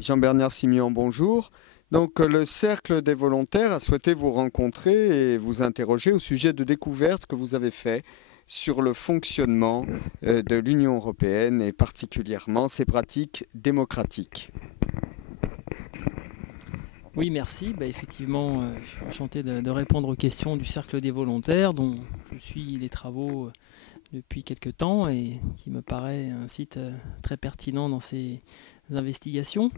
Jean-Bernard Simion, bonjour. Donc, le Cercle des volontaires a souhaité vous rencontrer et vous interroger au sujet de découvertes que vous avez faites sur le fonctionnement de l'Union européenne et particulièrement ses pratiques démocratiques. Oui, merci. Effectivement, je suis enchanté de répondre aux questions du Cercle des volontaires, dont je suis les travaux depuis quelques temps et qui me paraît un site très pertinent dans ses investigations.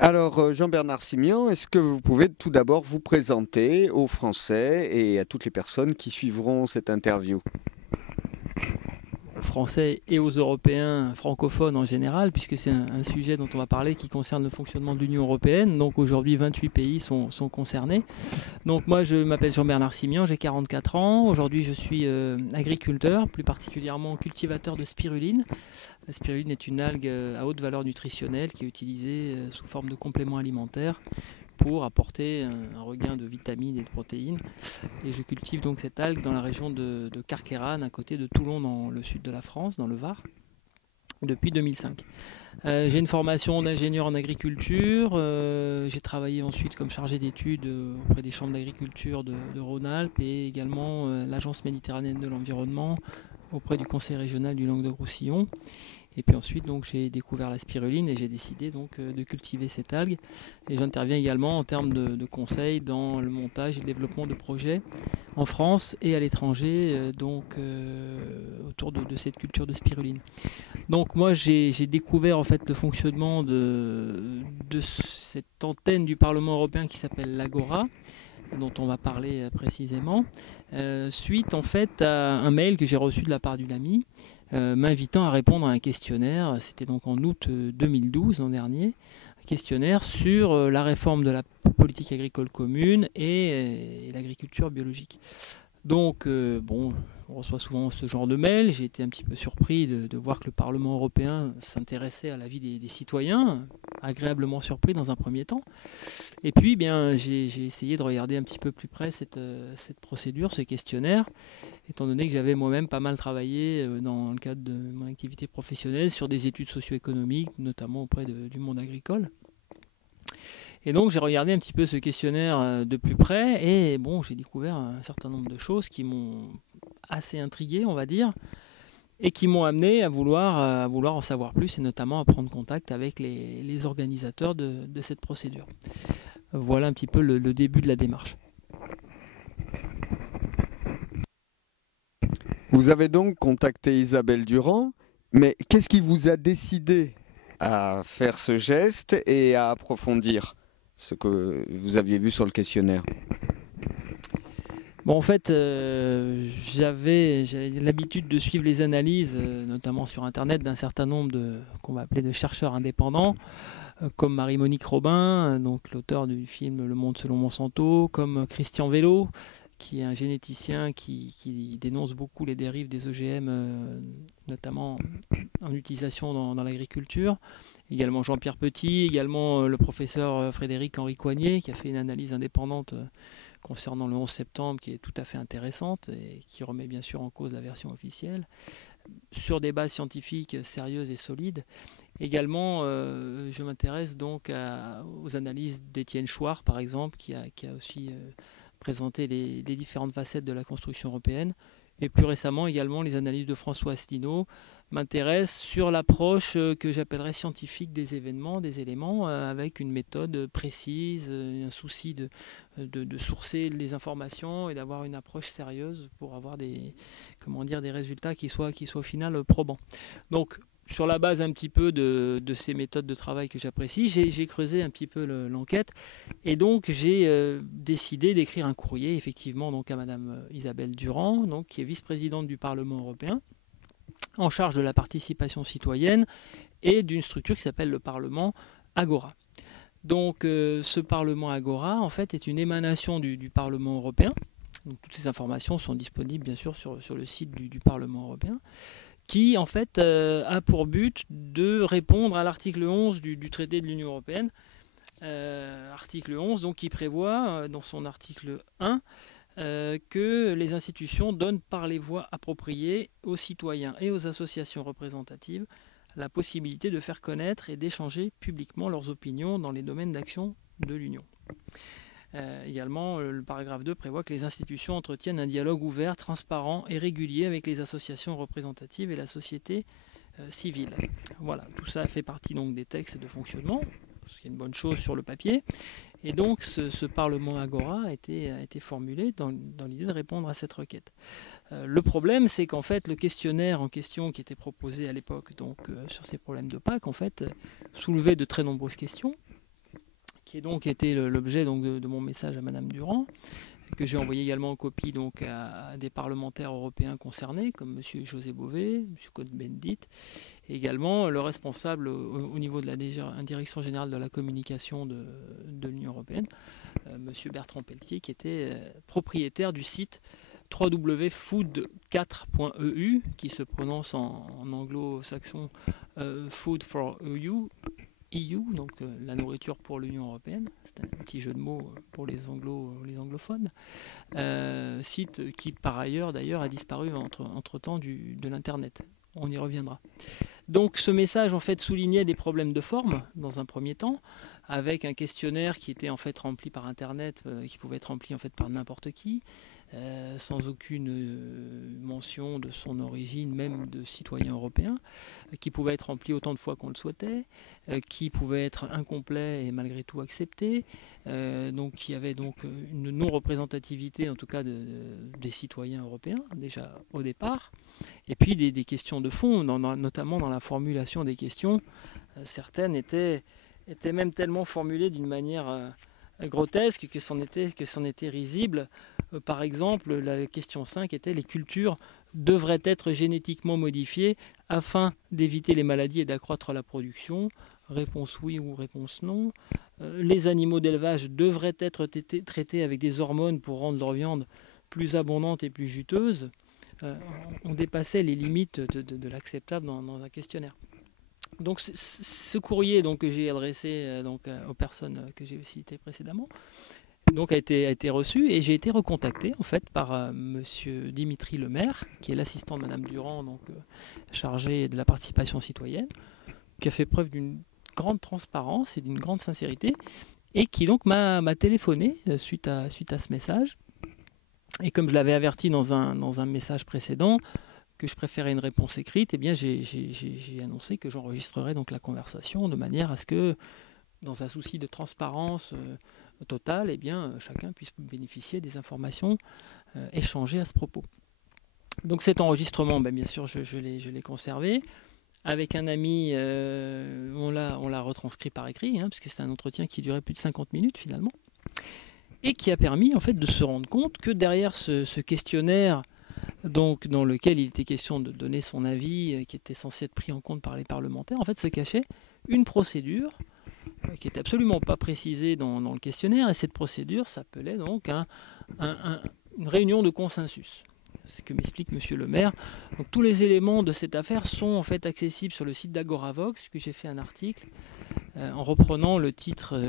Alors, Jean-Bernard Simion, est-ce que vous pouvez tout d'abord vous présenter aux Français et à toutes les personnes qui suivront cette interview? Aux Français et aux Européens francophones en général, puisque c'est un sujet dont on va parler qui concerne le fonctionnement de l'Union européenne. Donc aujourd'hui, 28 pays sont concernés. Donc moi, je m'appelle Jean-Bernard Simion, j'ai 44 ans. Aujourd'hui, je suis agriculteur, plus particulièrement cultivateur de spiruline. La spiruline est une algue à haute valeur nutritionnelle qui est utilisée sous forme de complément alimentaire pour apporter un regain de vitamines et de protéines. Et je cultive donc cette algue dans la région de Carqueiranne, à côté de Toulon, dans le sud de la France, dans le Var, depuis 2005. J'ai une formation d'ingénieur en agriculture. J'ai travaillé ensuite comme chargé d'études auprès des chambres d'agriculture de Rhône-Alpes et également l'Agence méditerranéenne de l'environnement auprès du conseil régional du Languedoc-Roussillon. Et puis ensuite, donc, j'ai découvert la spiruline et j'ai décidé donc, de cultiver cette algue. Et j'interviens également en termes de conseils dans le montage et le développement de projets en France et à l'étranger, autour de cette culture de spiruline. Donc moi, j'ai découvert en fait le fonctionnement de cette antenne du Parlement européen qui s'appelle l'Agora, dont on va parler précisément, suite en fait à un mail que j'ai reçu de la part d'une amie, m'invitant à répondre à un questionnaire. C'était donc en août 2012, l'an dernier, un questionnaire sur la réforme de la politique agricole commune et l'agriculture biologique. Donc, on reçoit souvent ce genre de mail. J'ai été un petit peu surpris de voir que le Parlement européen s'intéressait à la vie des citoyens, agréablement surpris dans un premier temps. Et puis, j'ai essayé de regarder un petit peu plus près cette procédure, ce questionnaire, étant donné que j'avais moi-même pas mal travaillé dans le cadre de mon activité professionnelle sur des études socio-économiques, notamment auprès du monde agricole. Et donc j'ai regardé un petit peu ce questionnaire de plus près et j'ai découvert un certain nombre de choses qui m'ont assez intrigué, on va dire, et qui m'ont amené à vouloir en savoir plus et notamment à prendre contact avec les organisateurs de cette procédure. Voilà un petit peu le début de la démarche. Vous avez donc contacté Isabelle Durand, mais qu'est-ce qui vous a décidé à faire ce geste et à approfondir ce que vous aviez vu sur le questionnaire? En fait, j'avais l'habitude de suivre les analyses, notamment sur Internet, d'un certain nombre qu'on va appeler de chercheurs indépendants, comme Marie-Monique Robin, donc l'auteur du film Le Monde selon Monsanto, comme Christian Vello, qui est un généticien qui dénonce beaucoup les dérives des OGM, notamment en utilisation dans l'agriculture. Également Jean-Pierre Petit, également le professeur Frédéric-Henri Coignet, qui a fait une analyse indépendante concernant le 11 septembre, qui est tout à fait intéressante et qui remet bien sûr en cause la version officielle, sur des bases scientifiques sérieuses et solides. Également, je m'intéresse donc aux analyses d'Étienne Chouard, par exemple, qui a aussi présenter les différentes facettes de la construction européenne. Et plus récemment également, les analyses de François Asselineau m'intéressent sur l'approche que j'appellerais scientifique des événements, des éléments, avec une méthode précise, un souci de sourcer les informations et d'avoir une approche sérieuse pour avoir des résultats qui soient au final probants. Donc, sur la base un petit peu de ces méthodes de travail que j'apprécie, j'ai creusé un petit peu l'enquête et donc j'ai décidé d'écrire un courrier effectivement donc à Madame Isabelle Durand, donc, qui est vice-présidente du Parlement européen, en charge de la participation citoyenne et d'une structure qui s'appelle le Parlement Agora. Donc ce Parlement Agora en fait est une émanation du Parlement européen. Donc, toutes ces informations sont disponibles bien sûr sur le site du Parlement européen, qui en fait a pour but de répondre à l'article 11 du traité de l'Union européenne. Article 11 donc, qui prévoit dans son article 1 que les institutions donnent par les voies appropriées aux citoyens et aux associations représentatives la possibilité de faire connaître et d'échanger publiquement leurs opinions dans les domaines d'action de l'Union. Également, le paragraphe 2 prévoit que les institutions entretiennent un dialogue ouvert, transparent et régulier avec les associations représentatives et la société civile. Voilà, tout ça fait partie donc des textes de fonctionnement, ce qui est une bonne chose sur le papier. Et donc ce Parlement Agora a été formulé dans l'idée de répondre à cette requête. Le problème, c'est qu'en fait, le questionnaire en question qui était proposé à l'époque sur ces problèmes de Pâques, en fait, soulevait de très nombreuses questions, qui donc était l'objet de mon message à Madame Durand, que j'ai envoyé également en copie donc à des parlementaires européens concernés, comme M. José Bové, M. Cohn-Bendit, et également le responsable au niveau de la Direction générale de la communication de l'Union européenne, M. Bertrand Pelletier, qui était propriétaire du site www.food4.eu, qui se prononce en anglo-saxon Food for EU, donc la nourriture pour l'Union européenne, c'est un petit jeu de mots pour les anglophones, site qui par ailleurs d'ailleurs a disparu entre-temps de l'internet. On y reviendra. Donc ce message en fait soulignait des problèmes de forme dans un premier temps, avec un questionnaire qui était en fait rempli par internet, qui pouvait être rempli en fait par n'importe qui, sans aucune mention de son origine, même de citoyen européen, qui pouvait être rempli autant de fois qu'on le souhaitait, qui pouvait être incomplet et malgré tout accepté, donc qui avait donc une non-représentativité en tout cas des citoyens européens déjà au départ, et puis des questions de fond, notamment dans la formulation des questions. Certaines étaient même tellement formulées d'une manière grotesque que c'en était risible. Par exemple, la question 5 était: les cultures devraient être génétiquement modifiées afin d'éviter les maladies et d'accroître la production. Réponse oui ou réponse non. Les animaux d'élevage devraient être traités avec des hormones pour rendre leur viande plus abondante et plus juteuse. On dépassait les limites de l'acceptable dans un questionnaire. Donc ce courrier que j'ai adressé aux personnes que j'ai citées précédemment a été reçu, et j'ai été recontacté en fait par monsieur Dimitri Lemaire, qui est l'assistant de madame Durand, chargé de la participation citoyenne, qui a fait preuve d'une grande transparence et d'une grande sincérité, et qui donc m'a téléphoné suite à ce message. Et comme je l'avais averti dans un message précédent que je préférais une réponse écrite, eh bien j'ai annoncé que j'enregistrerais donc la conversation de manière à ce que, dans un souci de transparence totale, eh bien chacun puisse bénéficier des informations échangées à ce propos. Donc cet enregistrement, bien sûr, je l'ai conservé. Avec un ami, on l'a retranscrit par écrit, puisque c'est un entretien qui durait plus de 50 minutes finalement, et qui a permis en fait de se rendre compte que derrière ce questionnaire, donc dans lequel il était question de donner son avis, qui était censé être pris en compte par les parlementaires, en fait se cachait une procédure qui n'était absolument pas précisée dans le questionnaire, et cette procédure s'appelait donc une réunion de consensus. C'est ce que m'explique monsieur le maire. Donc, tous les éléments de cette affaire sont en fait accessibles sur le site d'Agoravox, puisque j'ai fait un article en reprenant le titre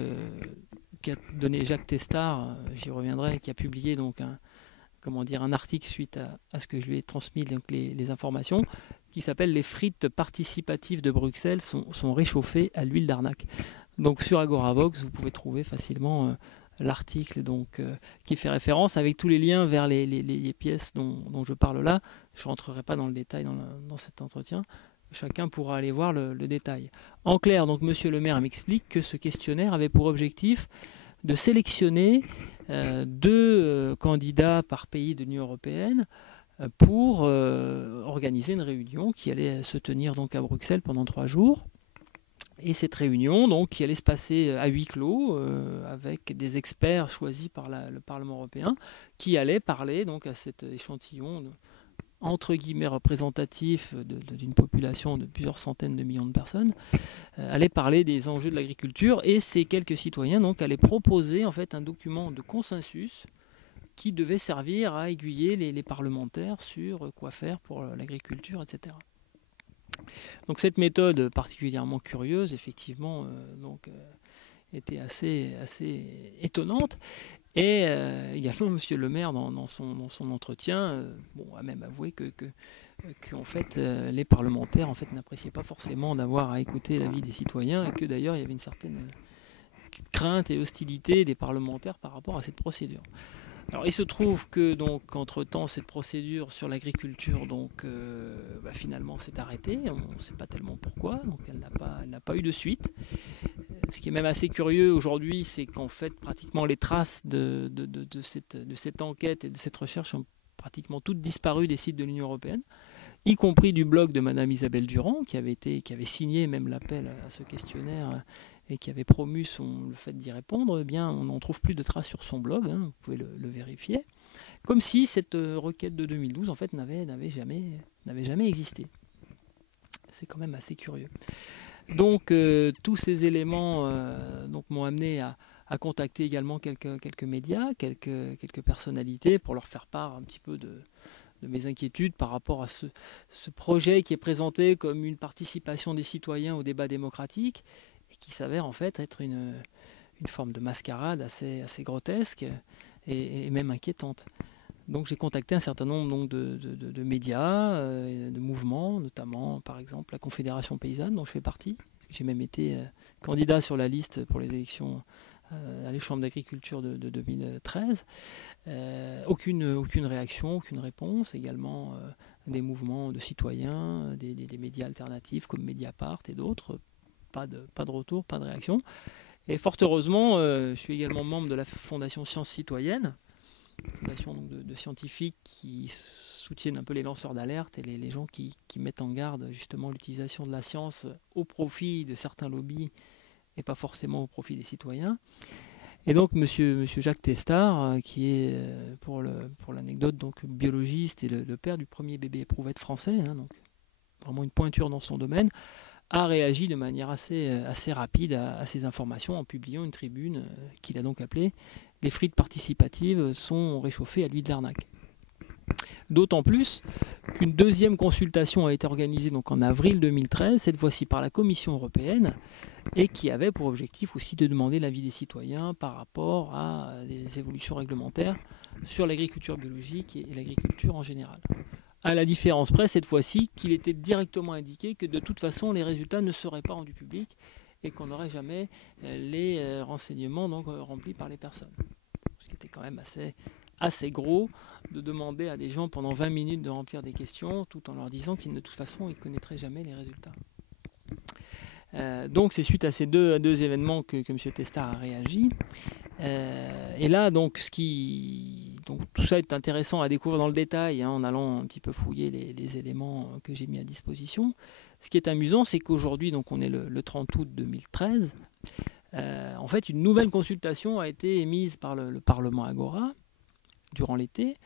qu'a donné Jacques Testard, j'y reviendrai, qui a publié donc un article suite à ce que je lui ai transmis les informations, qui s'appelle « Les frites participatives de Bruxelles sont réchauffées à l'huile d'arnaque ». Donc sur Agoravox, vous pouvez trouver facilement l'article qui fait référence, avec tous les liens vers les pièces dont je parle là. Je ne rentrerai pas dans le détail dans cet entretien. Chacun pourra aller voir le détail. En clair, donc monsieur le maire m'explique que ce questionnaire avait pour objectif de sélectionner 2 candidats par pays de l'Union européenne pour organiser une réunion qui allait se tenir donc à Bruxelles pendant 3 jours. Et cette réunion, donc, qui allait se passer à huis clos, avec des experts choisis par le Parlement européen, qui allaient parler donc à cet échantillon entre guillemets représentatif d'une population de plusieurs centaines de millions de personnes, allaient parler des enjeux de l'agriculture, et ces quelques citoyens donc allaient proposer en fait un document de consensus qui devait servir à aiguiller les parlementaires sur quoi faire pour l'agriculture, etc. Donc cette méthode particulièrement curieuse, effectivement, était assez étonnante. Et également, Monsieur le maire, dans son entretien, a même avoué que en fait, les parlementaires n'appréciaient pas forcément d'avoir à écouter l'avis des citoyens, et que d'ailleurs il y avait une certaine crainte et hostilité des parlementaires par rapport à cette procédure. Alors il se trouve que donc entre-temps cette procédure sur l'agriculture finalement s'est arrêtée, on ne sait pas tellement pourquoi, donc elle n'a pas eu de suite. Ce qui est même assez curieux aujourd'hui, c'est qu'en fait pratiquement les traces de cette enquête et de cette recherche ont pratiquement toutes disparu des sites de l'Union européenne, y compris du blog de Madame Isabelle Durand, qui avait signé même l'appel à ce questionnaire et qui avait promu le fait d'y répondre. Eh bien, on n'en trouve plus de traces sur son blog, vous pouvez le vérifier, comme si cette requête de 2012 en fait n'avait jamais existé. C'est quand même assez curieux. Donc tous ces éléments m'ont amené à contacter également quelques médias, quelques personnalités pour leur faire part un petit peu de mes inquiétudes par rapport à ce projet qui est présenté comme une participation des citoyens au débat démocratique et qui s'avère en fait être une forme de mascarade assez grotesque et même inquiétante. Donc j'ai contacté un certain nombre de médias, de mouvements, notamment par exemple la Confédération paysanne dont je fais partie. J'ai même été candidat sur la liste pour les élections à la Chambre d'agriculture de 2013. Aucune réaction, aucune réponse. Également des mouvements de citoyens, des médias alternatifs comme Mediapart et d'autres. Pas de retour, pas de réaction. Et fort heureusement, je suis également membre de la Fondation Sciences Citoyennes, fondation de scientifiques qui soutiennent un peu les lanceurs d'alerte et les gens qui mettent en garde justement l'utilisation de la science au profit de certains lobbies et pas forcément au profit des citoyens. Et donc monsieur Jacques Testard, qui est pour l'anecdote donc biologiste et le père du premier bébé éprouvette français, donc vraiment une pointure dans son domaine, a réagi de manière assez rapide à ces informations en publiant une tribune qu'il a donc appelée « Les frites participatives sont réchauffées à l'huile d'arnaque ». D'autant plus qu'une deuxième consultation a été organisée donc en avril 2013, cette fois-ci par la Commission européenne, et qui avait pour objectif aussi de demander l'avis des citoyens par rapport à des évolutions réglementaires sur l'agriculture biologique et l'agriculture en général. À la différence près, cette fois-ci, qu'il était directement indiqué que de toute façon, les résultats ne seraient pas rendus publics et qu'on n'aurait jamais les renseignements remplis par les personnes. Ce qui était quand même assez gros de demander à des gens pendant 20 minutes de remplir des questions tout en leur disant qu'ils de toute façon, ils ne connaîtraient jamais les résultats. Donc c'est suite à ces deux événements que M. Testard a réagi. Et là, donc tout ça est intéressant à découvrir dans le détail en allant un petit peu fouiller les éléments que j'ai mis à disposition. Ce qui est amusant, c'est qu'aujourd'hui, donc on est le 30 août 2013, en fait une nouvelle consultation a été émise par le Parlement Agora durant l'été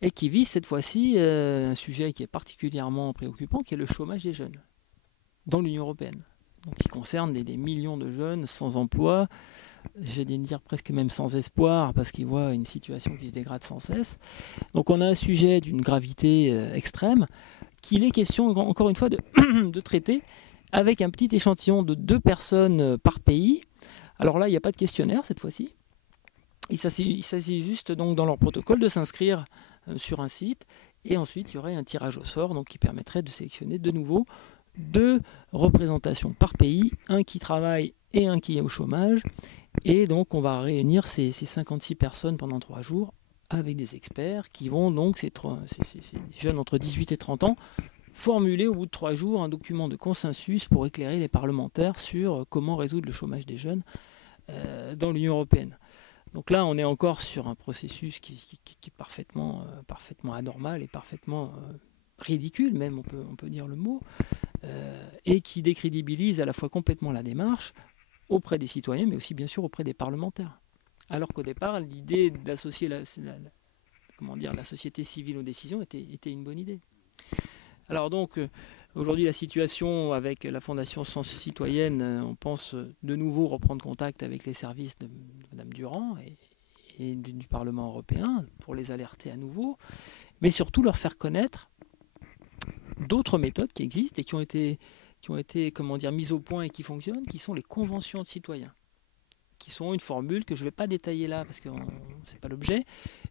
et qui vise cette fois-ci un sujet qui est particulièrement préoccupant, qui est le chômage des jeunes dans l'Union européenne. Donc, qui concerne des millions de jeunes sans emploi, j'allais dire presque même sans espoir, parce qu'ils voient une situation qui se dégrade sans cesse. Donc on a un sujet d'une gravité extrême, qu'il est question, encore une fois, de traiter avec un petit échantillon de 2 personnes par pays. Alors là, il n'y a pas de questionnaire cette fois-ci. Il s'agit juste donc dans leur protocole de s'inscrire sur un site, et ensuite il y aurait un tirage au sort donc, qui permettrait de sélectionner de nouveau 2 représentations par pays, un qui travaille et un qui est au chômage. Et donc on va réunir ces 56 personnes pendant 3 jours avec des experts qui vont donc, ces jeunes entre 18 et 30 ans, formuler au bout de 3 jours un document de consensus pour éclairer les parlementaires sur comment résoudre le chômage des jeunes dans l'Union européenne. Donc là, on est encore sur un processus qui est parfaitement anormal et parfaitement ridicule, même on peut dire le mot, et qui décrédibilise à la fois complètement la démarche auprès des citoyens, mais aussi bien sûr auprès des parlementaires. Alors qu'au départ, l'idée d'associer la société civile aux décisions était une bonne idée. Alors donc, aujourd'hui, la situation avec la Fondation Sciences Citoyennes, on pense de nouveau reprendre contact avec les services de Mme Durand et du Parlement européen pour les alerter à nouveau, mais surtout leur faire connaître d'autres méthodes qui existent et qui ont été comment dire, mises au point et qui fonctionnent, qui sont les conventions de citoyens, qui sont une formule que je ne vais pas détailler là parce que ce n'est pas l'objet,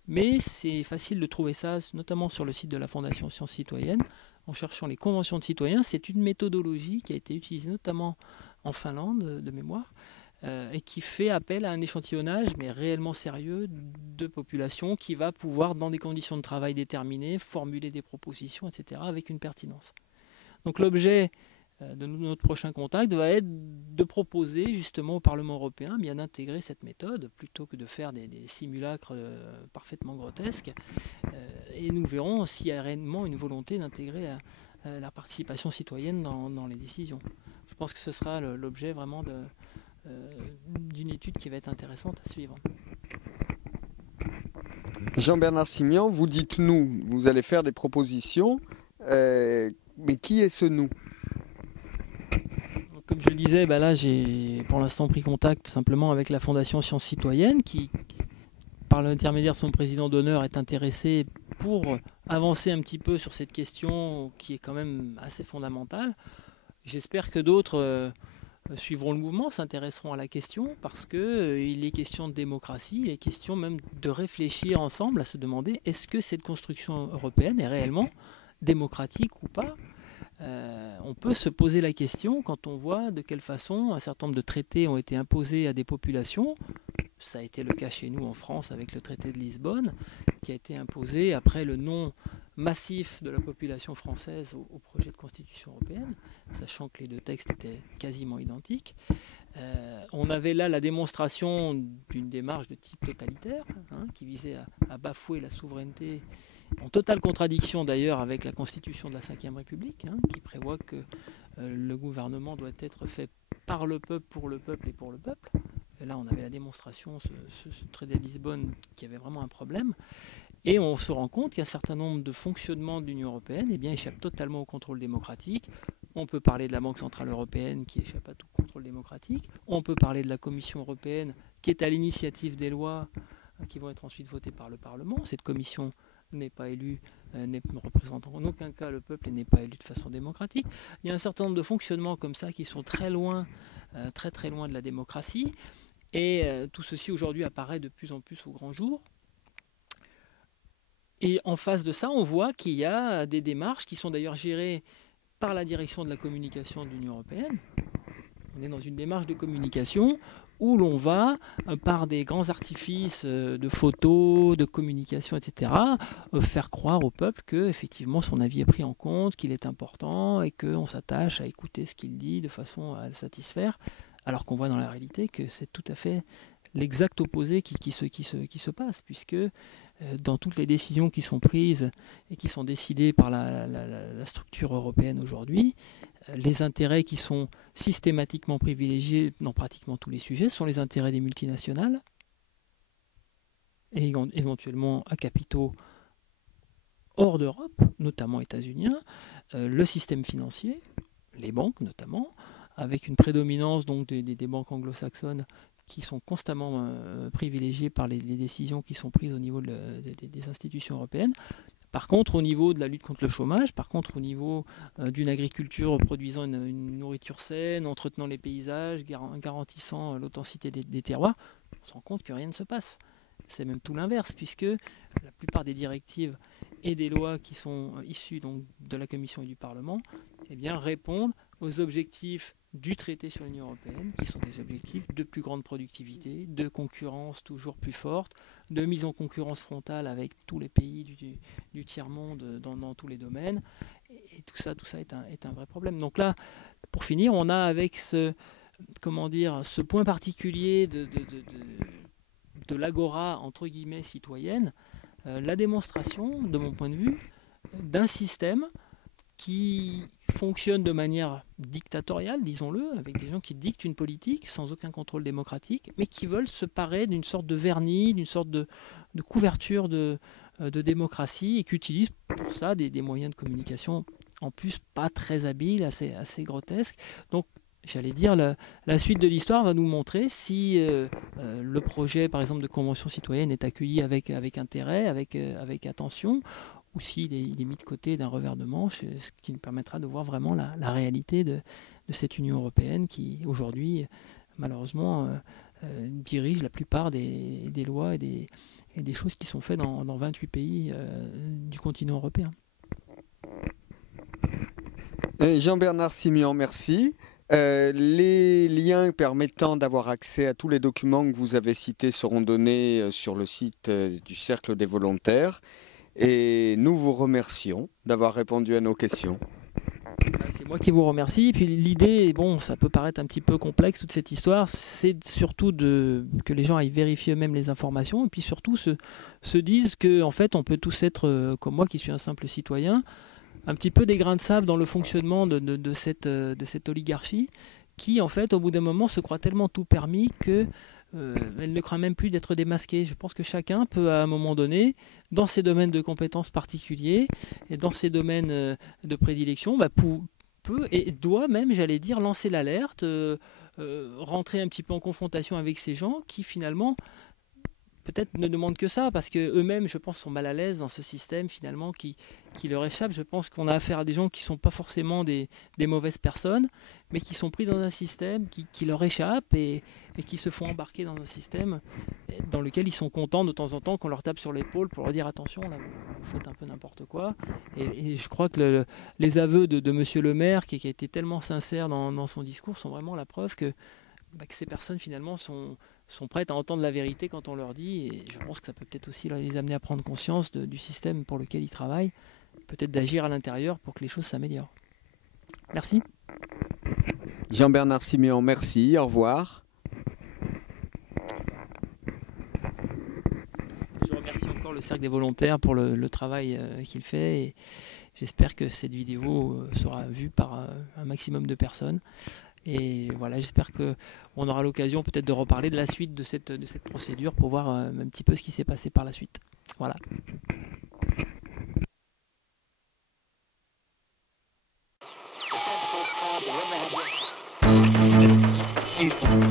mais c'est facile de trouver ça, notamment sur le site de la Fondation Sciences Citoyennes, en cherchant les conventions de citoyens. C'est une méthodologie qui a été utilisée notamment en Finlande, de mémoire, et qui fait appel à un échantillonnage, mais réellement sérieux, de population qui va pouvoir, dans des conditions de travail déterminées, formuler des propositions, etc., avec une pertinence. Donc l'objet de notre prochain contact va être de proposer justement au Parlement européen bien d'intégrer cette méthode plutôt que de faire des simulacres parfaitement grotesques. Et nous verrons s'il y a réellement une volonté d'intégrer la participation citoyenne dans les décisions. Je pense que ce sera l'objet vraiment d'une étude qui va être intéressante à suivre. Jean-Bernard Simian, vous dites nous, vous allez faire des propositions, mais qui est ce nous ? Comme je le disais, là j'ai pour l'instant pris contact simplement avec la Fondation Sciences Citoyennes qui, par l'intermédiaire de son président d'honneur, est intéressé pour avancer un petit peu sur cette question qui est quand même assez fondamentale. J'espère que d'autres suivront le mouvement, s'intéresseront à la question parce qu'il est question de démocratie, il est question même de réfléchir ensemble à se demander est-ce que cette construction européenne est réellement démocratique ou pas. On peut se poser la question quand on voit de quelle façon un certain nombre de traités ont été imposés à des populations. Ça a été le cas chez nous en France avec le traité de Lisbonne, qui a été imposé après le non massif de la population française au projet de constitution européenne, sachant que les deux textes étaient quasiment identiques. On avait là la démonstration d'une démarche de type totalitaire, qui visait à bafouer la souveraineté, en totale contradiction d'ailleurs avec la constitution de la Ve République, qui prévoit que le gouvernement doit être fait par le peuple, pour le peuple et pour le peuple. Et là, on avait la démonstration, ce traité de Lisbonne, qui avait vraiment un problème. Et on se rend compte qu'un certain nombre de fonctionnements de l'Union européenne échappent totalement au contrôle démocratique. On peut parler de la Banque centrale européenne qui échappe à tout contrôle démocratique. On peut parler de la Commission européenne qui est à l'initiative des lois qui vont être ensuite votées par le Parlement. Cette commission n'est pas élue, ne représente en aucun cas le peuple et n'est pas élue de façon démocratique. Il y a un certain nombre de fonctionnements comme ça qui sont très loin, très très loin de la démocratie. Et tout ceci aujourd'hui apparaît de plus en plus au grand jour. Et en face de ça, on voit qu'il y a des démarches qui sont d'ailleurs gérées par la direction de la communication de l'Union européenne. On est dans une démarche de communication où l'on va, par des grands artifices de photos, de communication, etc., faire croire au peuple que effectivement son avis est pris en compte, qu'il est important et qu'on s'attache à écouter ce qu'il dit de façon à le satisfaire, alors qu'on voit dans la réalité que c'est tout à fait l'exact opposé qui se passe, puisque dans toutes les décisions qui sont prises et qui sont décidées par la structure européenne aujourd'hui, les intérêts qui sont systématiquement privilégiés dans pratiquement tous les sujets sont les intérêts des multinationales, et éventuellement à capitaux hors d'Europe, notamment états-uniens, le système financier, les banques notamment, avec une prédominance donc des banques anglo-saxonnes qui sont constamment privilégiées par les décisions qui sont prises au niveau des institutions européennes. Par contre, au niveau de la lutte contre le chômage, par contre, au niveau d'une agriculture produisant une nourriture saine, entretenant les paysages, garantissant l'authenticité des terroirs, on se rend compte que rien ne se passe. C'est même tout l'inverse, puisque la plupart des directives et des lois qui sont issues donc, de la Commission et du Parlement répondent aux objectifs du traité sur l'Union européenne, qui sont des objectifs de plus grande productivité, de concurrence toujours plus forte, de mise en concurrence frontale avec tous les pays du tiers-monde dans tous les domaines. Et tout ça est un vrai problème. Donc là, pour finir, on a avec ce point particulier de l'agora, entre guillemets, citoyenne, la démonstration, de mon point de vue, d'un système qui fonctionne de manière dictatoriale, disons-le, avec des gens qui dictent une politique sans aucun contrôle démocratique, mais qui veulent se parer d'une sorte de vernis, d'une sorte de couverture de démocratie, et qui utilisent pour ça des moyens de communication en plus pas très habiles, assez grotesques. Donc j'allais dire, la suite de l'histoire va nous montrer si le projet, par exemple, de convention citoyenne est accueilli avec intérêt, avec attention, ou s'il est mis de côté d'un revers de manche, ce qui nous permettra de voir vraiment la réalité de cette Union européenne qui, aujourd'hui, malheureusement, dirige la plupart des lois et des choses qui sont faites dans 28 pays du continent européen. Jean-Bernard Simian, merci. Les liens permettant d'avoir accès à tous les documents que vous avez cités seront donnés sur le site du Cercle des volontaires. Et nous vous remercions d'avoir répondu à nos questions. C'est moi qui vous remercie. Et puis l'idée, bon, ça peut paraître un petit peu complexe toute cette histoire, c'est surtout que les gens aillent vérifier eux-mêmes les informations et puis surtout se disent qu'en fait on peut tous être, comme moi qui suis un simple citoyen, un petit peu des grains de sable dans le fonctionnement de cette oligarchie qui en fait au bout d'un moment se croit tellement tout permis que elle ne craint même plus d'être démasquée. Je pense que chacun peut à un moment donné, dans ses domaines de compétences particuliers et dans ses domaines de prédilection, peut et doit même, j'allais dire, lancer l'alerte, rentrer un petit peu en confrontation avec ces gens qui finalement peut-être ne demandent que ça, parce qu'eux-mêmes, je pense, sont mal à l'aise dans ce système finalement qui leur échappe. Je pense qu'on a affaire à des gens qui ne sont pas forcément des mauvaises personnes, mais qui sont pris dans un système qui leur échappe et qui se font embarquer dans un système dans lequel ils sont contents de temps en temps qu'on leur tape sur l'épaule pour leur dire attention, là, vous faites un peu n'importe quoi. Et je crois que les aveux de Monsieur le maire, qui a été tellement sincère dans son discours, sont vraiment la preuve que ces personnes finalement sont prêtes à entendre la vérité quand on leur dit, et je pense que ça peut peut-être aussi les amener à prendre conscience du système pour lequel ils travaillent, peut-être d'agir à l'intérieur pour que les choses s'améliorent. Merci. Jean-Bernard Simian, merci, au revoir. Je remercie encore le Cercle des volontaires pour le travail qu'il fait, et j'espère que cette vidéo sera vue par un maximum de personnes. Et voilà, j'espère qu'on aura l'occasion peut-être de reparler de la suite de cette procédure pour voir un petit peu ce qui s'est passé par la suite. Voilà. Thank you.